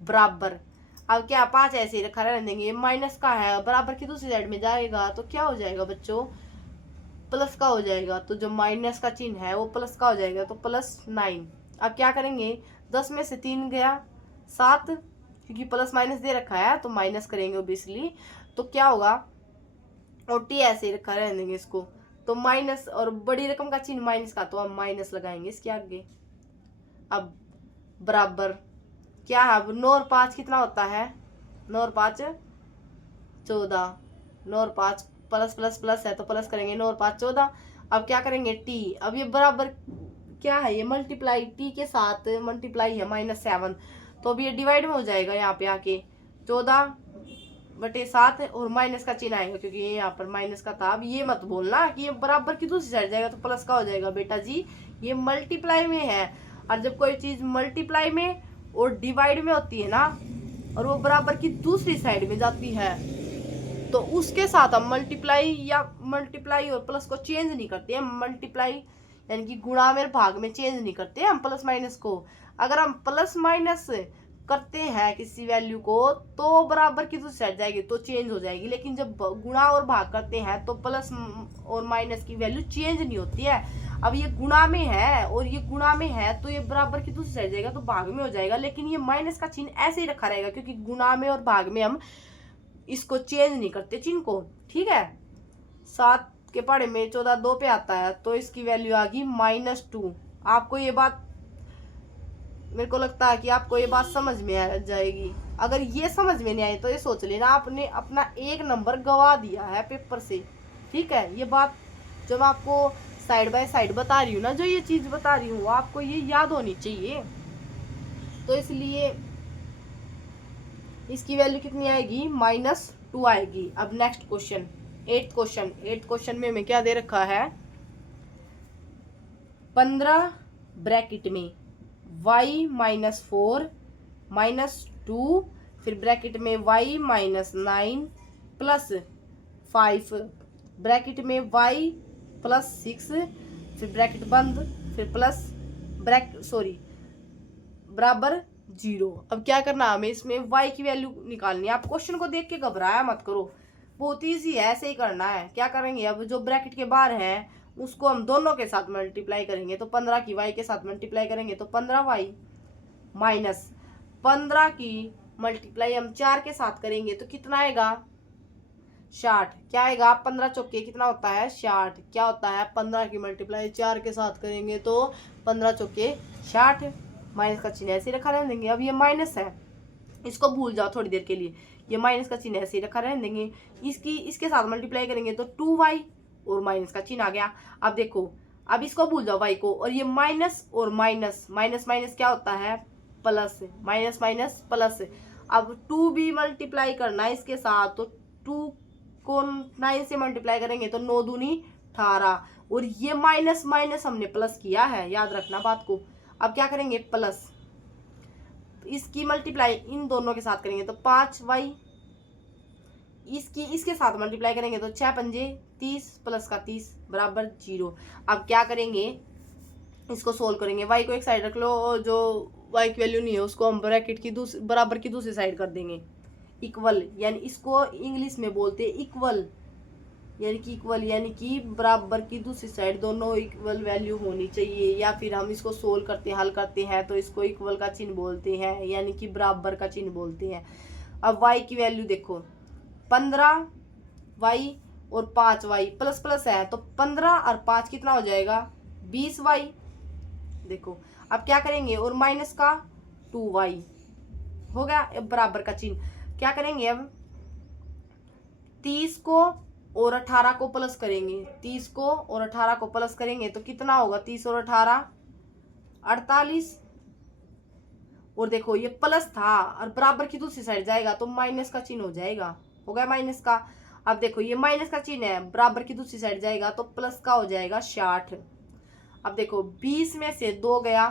बराबर। अब क्या 5 ऐसे ही रखा रहने देंगे, माइनस का है बराबर की दूसरी साइड में जाएगा तो क्या हो जाएगा बच्चों प्लस का हो जाएगा, तो जो माइनस का चिन्ह है वो प्लस का हो जाएगा, तो प्लस 9। अब क्या करेंगे 10 में से 3 गया 7, क्योंकि प्लस माइनस दे रखा है तो माइनस करेंगे ओबियसली, तो क्या होगा और t ऐसे ही रखा रहने देंगे इसको, तो माइनस, और बड़ी रकम का चिन्ह माइनस का, तो हम माइनस लगाएंगे इसके आगे। अब बराबर क्या है, अब 9 और 5 कितना होता है, 9 और 5 14, 9 और 5 प्लस प्लस प्लस है तो प्लस करेंगे, 9 और 5 14। अब क्या करेंगे टी, अब ये बराबर क्या है, ये मल्टीप्लाई टी के साथ मल्टीप्लाई है -7, तो अब ये डिवाइड में हो जाएगा यहाँ पे आके 14/7 और माइनस का चिन्ह आएगा क्योंकि ये यहाँ पर माइनस का था। अब ये मत बोलना कि ये बराबर की दूसरी साइड जाएगा तो प्लस का हो जाएगा, बेटा जी ये मल्टीप्लाई में है, और जब कोई चीज मल्टीप्लाई में और डिवाइड में होती है ना, और वो बराबर की दूसरी साइड में जाती है, तो उसके साथ हम मल्टीप्लाई और प्लस को चेंज नहीं करते हैं। मल्टीप्लाई यानी कि गुणा में भाग में चेंज नहीं करते हम प्लस माइनस को। अगर हम प्लस माइनस करते हैं किसी वैल्यू को तो बराबर की दूसरी साइड जाएगी तो चेंज हो जाएगी, लेकिन जब गुणा और भाग करते हैं तो प्लस और माइनस की वैल्यू चेंज नहीं होती है। अब ये गुणा में है और ये गुणा में है तो ये बराबर की दूसरी साइड जाएगा तो भाग में हो जाएगा, लेकिन ये माइनस का चिन्ह ऐसे ही रखा रहेगा क्योंकि गुणा में और भाग में हम इसको चेंज नहीं करते चिन्ह को। ठीक है, 7 के पढ़े में 14 2 पे आता है तो इसकी वैल्यू आ गई -2। आपको ये बात, मेरे को लगता है कि आपको ये बात समझ में आ जाएगी। अगर ये समझ में नहीं आई तो ये सोच लेना आपने अपना 1 नंबर गवा दिया है पेपर से। ठीक है, ये बात जो मैं आपको साइड बाय साइड बता रही हूँ ना, जो ये चीज बता रही हूँ आपको ये याद होनी चाहिए, तो इसलिए इसकी वैल्यू कितनी आएगी, -2 आएगी। अब नेक्स्ट क्वेश्चन, 8th क्वेश्चन में हमें क्या दे रखा है, 15 ब्रैकेट में y -4 -2 फिर ब्रैकेट में y -9 +5 ब्रैकेट में y +6 फिर ब्रैकेट बंद फिर प्लस बराबर 0। अब क्या करना हमें, इसमें y की वैल्यू निकालनी है। आप क्वेश्चन को देख के घबराया मत करो, बहुत ईजी है, ऐसे ही करना है। क्या करेंगे, अब जो ब्रैकेट के बाहर है उसको हम दोनों के साथ मल्टीप्लाई करेंगे, तो 15 की y के साथ मल्टीप्लाई करेंगे तो 15y माइनस 15 की मल्टीप्लाई हम 4 के साथ करेंगे तो कितना आएगा, 60। क्या आएगा, 15 चौके कितना होता है, 60। क्या होता है, 15 की मल्टीप्लाई 4 के साथ करेंगे तो 15 चौके 60। माइनस का चिन्ह ऐसे रखा रहने देंगे। अब ये माइनस है, इसको भूल जाओ थोड़ी देर के लिए, ये माइनस का चिन्ह ऐसे रखा रहने देंगे। इसके साथ मल्टीप्लाई करेंगे तो 2y और माइनस का चिन्ह आ गया। अब देखो, अब इसको भूल जाओ y को, और ये माइनस और माइनस माइनस क्या होता है, प्लस, माइनस माइनस प्लस। अब 2 भी मल्टीप्लाई करना है इसके साथ, तो 2 को 9 से मल्टीप्लाई करेंगे तो 9 दूनी 18, और ये माइनस माइनस हमने प्लस किया है, याद रखना बात को। अब क्या करेंगे, प्लस, इसकी मल्टीप्लाई इन दोनों के साथ करेंगे तो 5y, इसके साथ मल्टीप्लाई करेंगे तो 6 पंजे 30 प्लस का 30 बराबर 0। अब क्या करेंगे, इसको सोल्व करेंगे, y को एक साइड रख लो, जो y की वैल्यू नहीं है उसको हम ब्रैकेट की बराबर की दूसरी साइड कर देंगे, इक्वल, यानी इसको इंग्लिश में बोलते हैं इक्वल, यानी कि बराबर की दूसरी साइड दोनों इक्वल वैल्यू होनी चाहिए, या फिर हम इसको सोल्व करते हैं, हल करते हैं तो इसको इक्वल का चिन्ह बोलते हैं, यानी कि बराबर का चिन्ह बोलते हैं। अब y की वैल्यू देखो, 15y और 5y प्लस प्लस है तो 15 और 5 कितना हो जाएगा, 20y। देखो अब क्या करेंगे, और माइनस का 2y हो गया। अब बराबर का चिन्ह क्या करेंगे, अब 30 को और 18 को प्लस करेंगे, 30 को और 18 को प्लस करेंगे तो कितना होगा, 30 और 18 48। और देखो ये प्लस था और बराबर की दूसरी साइड जाएगा तो माइनस का चिन्ह हो जाएगा, हो गया माइनस का। अब देखो ये माइनस का चिन्ह है, बराबर की दूसरी साइड जाएगा तो प्लस का हो जाएगा 60। अब देखो 20 में से 2 गया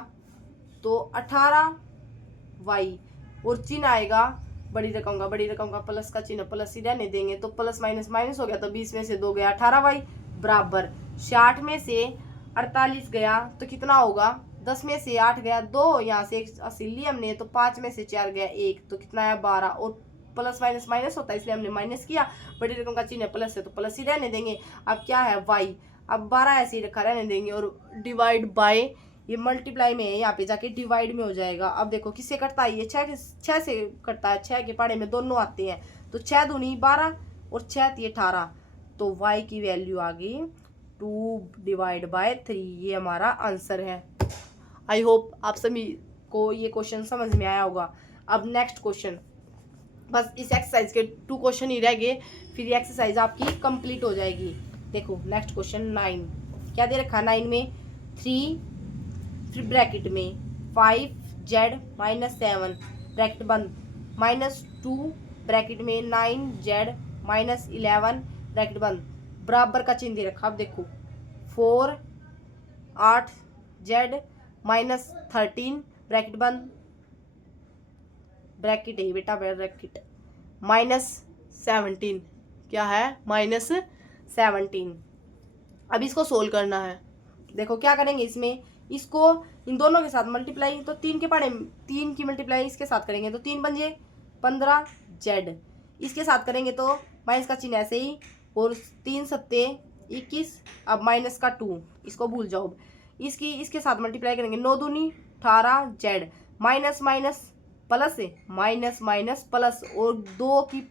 तो 18y, और चिन्ह आएगा बड़ी रकम का प्लस का चिन्ह प्लस ही रहने देंगे तो प्लस माइनस माइनस हो गया, तो 20 में से 2 गया 18y बराबर 60 में से 48 गया तो कितना होगा, 10 में से 8 गया 2, यहाँ से 80 लिया हमने तो 5 में से 4 गया 1 तो कितना आया 12, और प्लस माइनस माइनस होता है इसलिए हमने माइनस किया, बड़ी रकम का चिन्ह प्लस है तो प्लस ही रहने देंगे। अब क्या है y, अब 12 ऐसे ही रखा रहने देंगे, और डिवाइड बाय, ये मल्टीप्लाई में है यहाँ पे जाके डिवाइड में हो जाएगा। अब देखो किससे कटता है, ये 6 से कटता है, 6 के पढ़े में दोनों आते हैं तो 6 दूनी 12 और 6 18, तो y की वैल्यू आ गई 2/3 ये हमारा आंसर है। आई होप आप सभी को ये क्वेश्चन समझ में आया होगा। अब नेक्स्ट क्वेश्चन, बस इस एक्सरसाइज के 2 क्वेश्चन ही रह गए, फिर ये एक्सरसाइज आपकी कंप्लीट हो जाएगी। देखो नेक्स्ट क्वेश्चन 9 क्या दे रखा है। 9 में 3 फिर ब्रैकेट में 5z - 7 ब्रैकेट बंद -2 ब्रैकेट में 9z - 11 ब्रैकेट बंद बराबर का चिन्ह दे रखा। अब देखो 4 8z - 13 ब्रैकेट बंद ब्रैकेट है बेटा ब्रैकेट -17 क्या है -17। अब इसको सोल्व करना है। देखो क्या करेंगे, इसमें इसको इन दोनों के साथ मल्टीप्लाई, तो 3 के पढ़े 3 की मल्टीप्लाई इसके साथ करेंगे तो 3 बन जाए 15z। इसके साथ करेंगे तो माइनस का चिन्ह ऐसे ही, और 3 सत्ते 21, अब माइनस का 2 इसको भूल जाओ। इसके साथ मल्टीप्लाई करेंगे 9 दूनी 18z माइनस माइनस प्लस है माइनस माइनस प्लस, और 2 की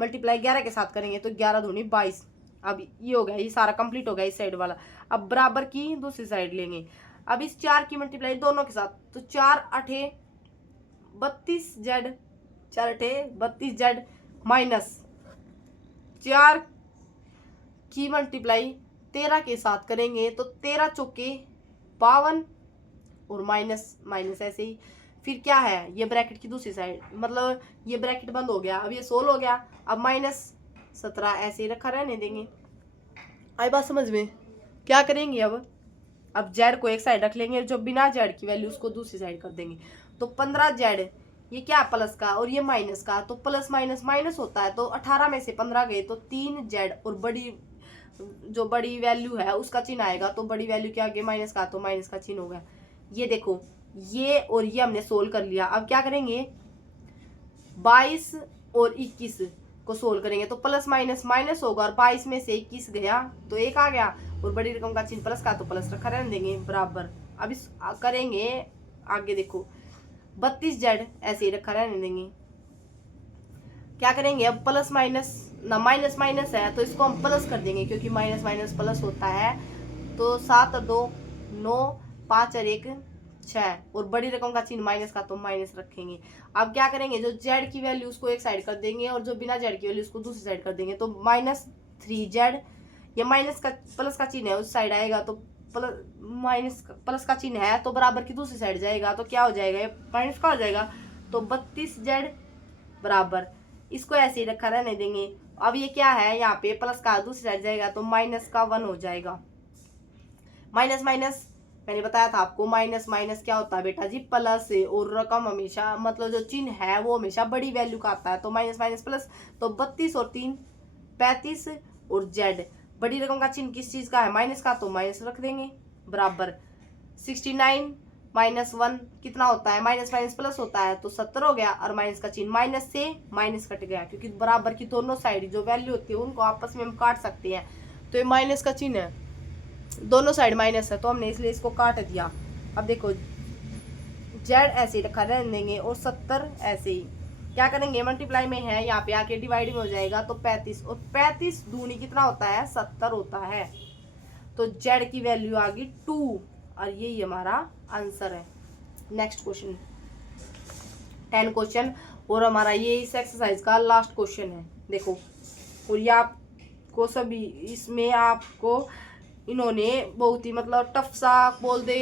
मल्टीप्लाई 11 के साथ करेंगे तो 11 दूनी 22। अब ये हो गया, ये सारा कंप्लीट हो गया इस साइड वाला। अब बराबर की दूसरी साइड लेंगे। अब इस 4 की मल्टीप्लाई दोनों के साथ तो 4 8 32z 4 8 32z माइनस 4 की मल्टीप्लाई 13 के साथ करेंगे तो 13 चौके 52, और माइनस माइनस ऐसे ही। फिर क्या है, ये ब्रैकेट की दूसरी साइड, मतलब ये ब्रैकेट बंद हो गया, अब ये सोल्व हो गया। अब -17 ऐसे ही रखा रहने देंगे। आई बात समझ में? क्या करेंगे अब जेड को एक साइड रख लेंगे, जो बिना जेड की वैल्यू उसको दूसरी साइड कर देंगे। तो 15z ये क्या प्लस का और ये माइनस का, तो प्लस माइनस माइनस होता है, तो 18 में से 15 गए तो 3z, और जो बड़ी वैल्यू है उसका चिन्ह आएगा, तो बड़ी वैल्यू क्या आगे माइनस का, तो माइनस का चिन्ह होगा। ये देखो ये और ये हमने सोल्व कर लिया। अब क्या करेंगे, 22 और 21 को सोल्व करेंगे तो प्लस माइनस माइनस होगा, और 22 में से 21 गया तो 1 आ गया, और बड़ी रकम का चिन्ह प्लस का तो प्लस रखा रहने देंगे बराबर। अब इस करेंगे आगे, देखो 32z ऐसे ही रखा रहने देंगे। क्या करेंगे अब, प्लस माइनस ना माइनस माइनस है तो इसको हम प्लस कर देंगे, क्योंकि माइनस माइनस प्लस होता है। तो 7 और 2 9, 5 और 1 6, और बड़ी रकम का चिन्ह माइनस का तो माइनस रखेंगे। अब क्या करेंगे, जो जेड की वैल्यू उसको एक साइड कर देंगे, और जो बिना जेड की वैल्यू उसको दूसरी साइड कर देंगे, तो -3z, ये माइनस का प्लस का चिन्ह है उस साइड आएगा, तो प्लस का चिन्ह है तो बराबर की दूसरी साइड जाएगा, तो क्या हो जाएगा, ये माइनस का हो जाएगा, तो 32z बराबर, इसको ऐसे ही रखा रहने देंगे। अब ये क्या है, यहाँ पे प्लस का दूसरी साइड जाएगा तो माइनस का 1 हो जाएगा। माइनस माइनस मैंने बताया था आपको, माइनस माइनस क्या होता है बेटा जी, प्लस है, और रकम हमेशा मतलब जो चिन्ह है वो हमेशा बड़ी वैल्यू का आता है, तो माइनस माइनस प्लस, तो 32 और 3 35, और जेड बड़ी रकम का चिन्ह किस चीज का है, माइनस का, तो माइनस रख देंगे बराबर। 69 -1 कितना होता है, माइनस माइनस प्लस होता है, तो 70 हो गया, और माइनस का चिन्ह माइनस से माइनस कट गया, क्योंकि बराबर की दोनों साइड जो वैल्यू होती है उनको आपस में हम काट सकते हैं, तो ये माइनस का चिन्ह है, दोनों साइड माइनस है तो हमने इसलिए इसको काट दिया। अब देखो जेड ऐसे ही रखा रहने देंगे, और 70 ऐसे ही। क्या करेंगे, मल्टीप्लाई में है, यहाँ पे आके डिवाइड में हो जाएगा, तो 35, और 35 दूनी कितना होता है 70 होता है, तो जेड की वैल्यू आ गई 2, और यही हमारा आंसर है। नेक्स्ट क्वेश्चन 10 क्वेश्चन, और हमारा ये इस एक्सरसाइज का लास्ट क्वेश्चन है। देखो, और ये आपको सभी इसमें आपको इन्होंने बहुत ही मतलब टफ सा बोल दे,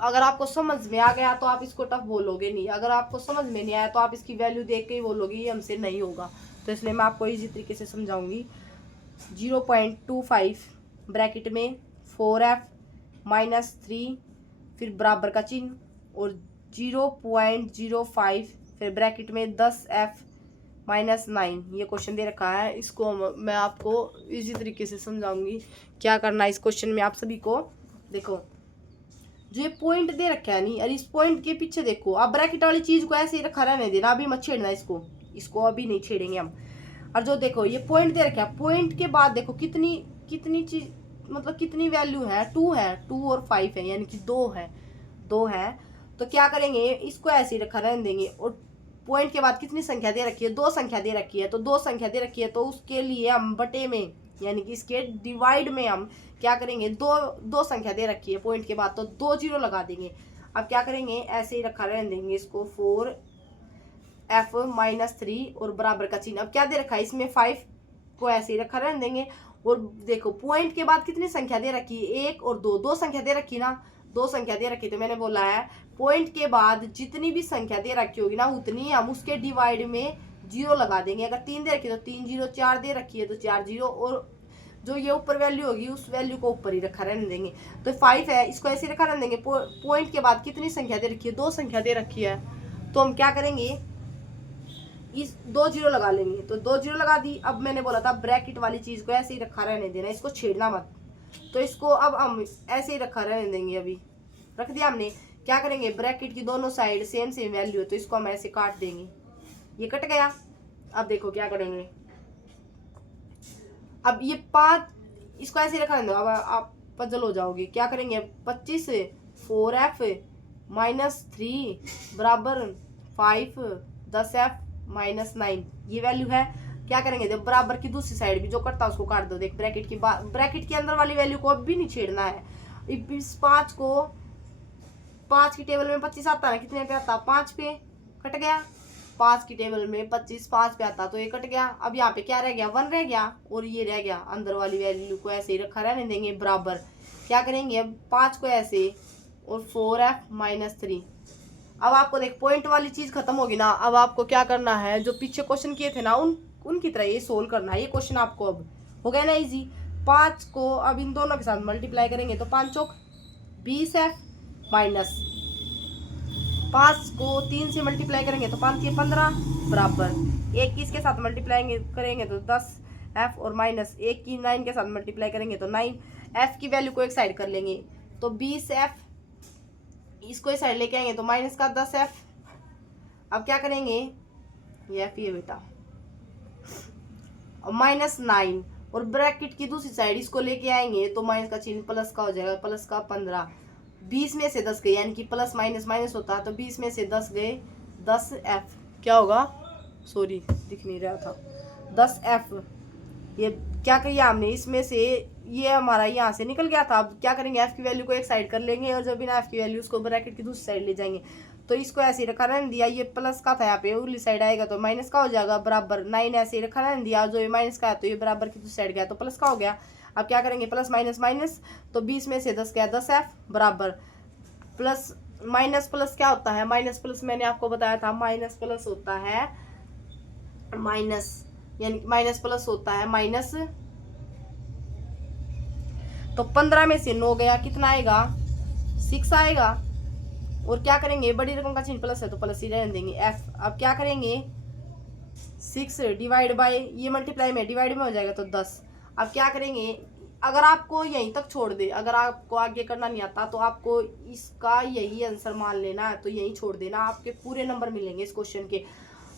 अगर आपको समझ में आ गया तो आप इसको टफ बोलोगे नहीं, अगर आपको समझ में नहीं आया तो आप इसकी वैल्यू देख के ही बोलोगे ये हमसे नहीं होगा, तो इसलिए मैं आपको इसी तरीके से समझाऊंगी। 0.25 ब्रैकेट में 4f -3 फिर बराबर का चिन्ह, और 0.05 फिर ब्रैकेट में 10f -9 ये क्वेश्चन दे रखा है। इसको मैं आपको इसी तरीके से समझाऊंगी क्या करना है इस क्वेश्चन में आप सभी को। देखो जो ये पॉइंट दे रखा है नहीं, और इस पॉइंट के पीछे देखो, आप ब्रैकेट वाली चीज को ऐसे ही रखा रहने देना, अभी मत छेड़ना इसको अभी नहीं छेड़ेंगे हम। और जो देखो ये पॉइंट दे रखा है, पॉइंट के बाद देखो कितनी चीज मतलब कितनी वैल्यू है, 2 है, 2 और 5 है, यानी कि 2 है। तो क्या करेंगे, इसको ऐसे ही रखा रहने देंगे, और पॉइंट के बाद कितनी संख्या दे रखी है, 2 संख्या दे रखी है, तो 2 संख्या दे रखी है, तो उसके लिए हम बटे में यानी कि इसके डिवाइड में हम क्या करेंगे, दो संख्या दे रखी है पॉइंट के बाद तो 2 जीरो लगा देंगे। अब क्या करेंगे, ऐसे ही रखा रहने देंगे इसको 4f-3 और बराबर का चिन्ह। अब क्या दे रखा है इसमें 5 को ऐसे ही रखा रहने देंगे। और देखो पॉइंट के बाद कितनी संख्या दे रखी है, 1 और 2, 2 संख्या दे रखी ना, 2 संख्या दे रखी। तो मैंने बोला है पॉइंट के बाद जितनी भी संख्या दे रखी होगी ना उतनी हम उसके डिवाइड में जीरो लगा देंगे। अगर 3 दे रखी है तो 3 जीरो, 4 दे रखी है तो 4 जीरो, और जो ये ऊपर वैल्यू होगी उस वैल्यू को ऊपर ही रखा रहने देंगे। तो 5 है, इसको ऐसे रखा रहने देंगे। पॉइंट के बाद कितनी संख्या दे रखी है, 2 संख्या दे रखी है। तो हम क्या करेंगे, इस 2 जीरो लगा लेंगे। तो 2 जीरो लगा दी। अब मैंने बोला था ब्रैकेट वाली चीज को ऐसे ही रखा रहने देना, इसको छेड़ना मत। तो इसको अब हम ऐसे ही रखा रहने देंगे। अभी रख दिया हमने। क्या करेंगे, ब्रैकेट की दोनों साइड सेम सेम वैल्यू है तो इसको हम ऐसे काट देंगे, ये कट गया। अब देखो क्या करेंगे, अब ये 5 इसको ऐसे रखा देंगे। अब आप पजल हो जाओगे। क्या करेंगे, 25 4f-3 बराबर 5 10f-9 ये वैल्यू है। क्या करेंगे, जब बराबर की दूसरी साइड भी जो कटता है उसको काट दो। देख ब्रैकेट के अंदर वाली वैल्यू को अब भी नहीं छेड़ना है। इस 5 को 5 की टेबल में 25 आता है, कितने पे आता, 5 पे, कट गया। 5 की टेबल में 25 5 पे आता तो ये कट गया। अब यहाँ पे क्या रह गया, 1 रह गया और ये रह गया। अंदर वाली वैल्यू को ऐसे ही रखा रहने देंगे बराबर। क्या करेंगे, अब 5 को ऐसे और 4f-3। अब आपको देख पॉइंट वाली चीज खत्म होगी ना। अब आपको क्या करना है, जो पीछे क्वेश्चन किए थे ना उनकी तरह ये सोल्व करना है। ये क्वेश्चन आपको अब हो गया ना इजी। 5 को अब इन दोनों के साथ मल्टीप्लाई करेंगे तो 5 चौक 20f माइनस 5 को 3 से मल्टीप्लाई करेंगे तो 5 ये 15 बराबर 21 के साथ मल्टीप्लाई करेंगे तो 10f और माइनस 1 की 9 के साथ मल्टीप्लाई करेंगे तो 9। f की वैल्यू को एक साइड कर लेंगे तो 20f, इसको इस साइड लेके आएंगे तो माइनस का 10f। अब क्या करेंगे, ये f ये बेटा माइनस 9 और ब्रैकेट की दूसरी साइड इसको लेके आएंगे तो माइनस का चिन्ह प्लस का हो जाएगा, प्लस का 15। 20 में से 10 गए, यानी कि प्लस माइनस माइनस होता है तो 20 में से 10 गए 10f। क्या होगा, सॉरी दिख नहीं रहा था, 10f। ये क्या किया हमने, इसमें से ये हमारा यहाँ से निकल गया था। अब क्या करेंगे, f की वैल्यू को एक साइड कर लेंगे और जब बिना f की वैल्यू उसको ब्रैकेट की दूसरी साइड ले जाएंगे। तो इसको ऐसे ही रखा रहने दिया, ये प्लस का था यहाँ पे उगली साइड आएगा तो माइनस का हो जाएगा बराबर 9 ऐसे ही रखा रहने दिया। जो ये माइनस का है तो ये बराबर की दूसरी साइड गया तो प्लस का हो गया। अब क्या करेंगे, प्लस माइनस माइनस तो 20 में से 10 गया 10f बराबर प्लस माइनस प्लस क्या होता है, माइनस प्लस मैंने आपको बताया था, माइनस प्लस होता है माइनस, यानी माइनस प्लस होता है माइनस। तो 15 में से 9 गया, कितना आएगा 6 आएगा। और क्या करेंगे, बड़ी रकम का चिन्ह प्लस है तो प्लस ही रहने देंगे f। अब क्या करेंगे, 6 डिवाइड बाय ये मल्टीप्लाई में डिवाइड में हो जाएगा तो 10। अब क्या करेंगे, अगर आपको यहीं तक छोड़ दे, अगर आपको आगे करना नहीं आता तो आपको इसका यही आंसर मान लेना है तो यही छोड़ देना, आपके पूरे नंबर मिलेंगे इस क्वेश्चन के।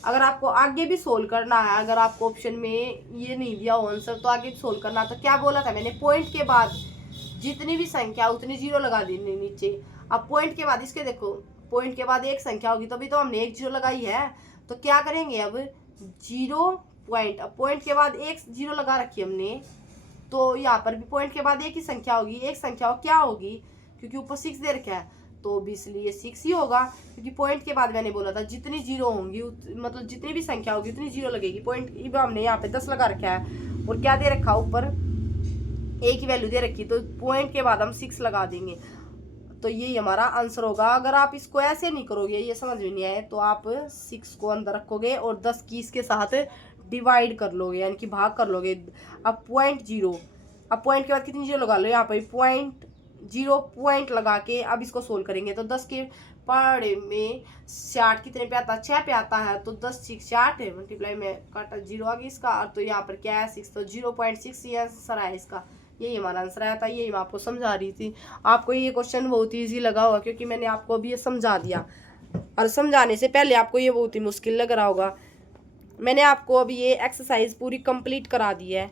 अगर आपको आगे भी सोल्व करना है, अगर आपको ऑप्शन में ये नहीं दिया हो आंसर तो आगे भी सोल्व करना। तो क्या बोला था मैंने, पॉइंट के बाद जितनी भी संख्या उतनी जीरो लगा देनी नीचे। अब पॉइंट के बाद इसके देखो, पॉइंट के बाद एक संख्या होगी तभी तो हमने एक जीरो लगाई है। तो क्या करेंगे अब 0 पॉइंट, अब पॉइंट के बाद एक जीरो लगा रखी हमने तो यहाँ पर भी पॉइंट के बाद एक ही संख्या होगी। एक संख्या क्या होगी, क्योंकि ऊपर 6 दे रखा है तो इसलिए 6 ही होगा, क्योंकि पॉइंट के बाद मैंने बोला था जितनी जीरो होंगी मतलब जितनी भी संख्या होगी उतनी जीरो लगेगी। पॉइंट हमने यहाँ पे 10 लगा रखा है और क्या दे रखा ऊपर एक ही वैल्यू दे रखी तो पॉइंट के बाद हम 6 लगा देंगे तो यही हमारा आंसर होगा। अगर आप इसको ऐसे नहीं करोगे, ये समझ में नहीं आए, तो आप 6 को अंदर रखोगे और 10 की इसके साथ डिवाइड कर लोगे, यानी कि भाग कर लोगे। अब पॉइंट जीरो, अब पॉइंट के बाद कितनी जीरो लगा लो, यहाँ पर पॉइंट 0 पॉइंट लगा के अब इसको सोल्व करेंगे तो 10 के पहाड़े में 60 कितने पे आता है, 6 पे आता है तो 10 6 60 मल्टीप्लाई में काटा 0 आ गया इसका। तो यहाँ पर क्या है 6 तो 0.6 ये आंसर है इसका, यही हमारा आंसर आया था। यही मैं आपको समझा रही थी। आपको ये क्वेश्चन बहुत ही ईजी लगा होगा क्योंकि मैंने आपको अभी ये समझा दिया, और समझाने से पहले आपको ये बहुत ही मुश्किल लग रहा होगा। मैंने आपको अभी ये एक्सरसाइज पूरी कंप्लीट करा दी है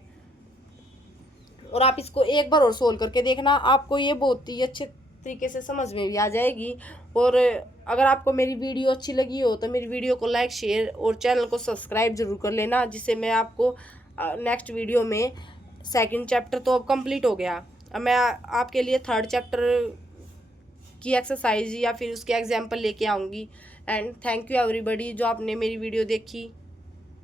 और आप इसको एक बार और सोल्व करके देखना, आपको ये बहुत ही अच्छे तरीके से समझ में भी आ जाएगी। और अगर आपको मेरी वीडियो अच्छी लगी हो तो मेरी वीडियो को लाइक शेयर और चैनल को सब्सक्राइब जरूर कर लेना, जिससे मैं आपको नेक्स्ट वीडियो में सेकंड चैप्टर तो अब कंप्लीट हो गया। अब मैं आपके लिए थर्ड चैप्टर की एक्सरसाइज या फिर उसके एग्जाम्पल लेके आऊँगी। एंड थैंक यू एवरीबडी जो आपने मेरी वीडियो देखी।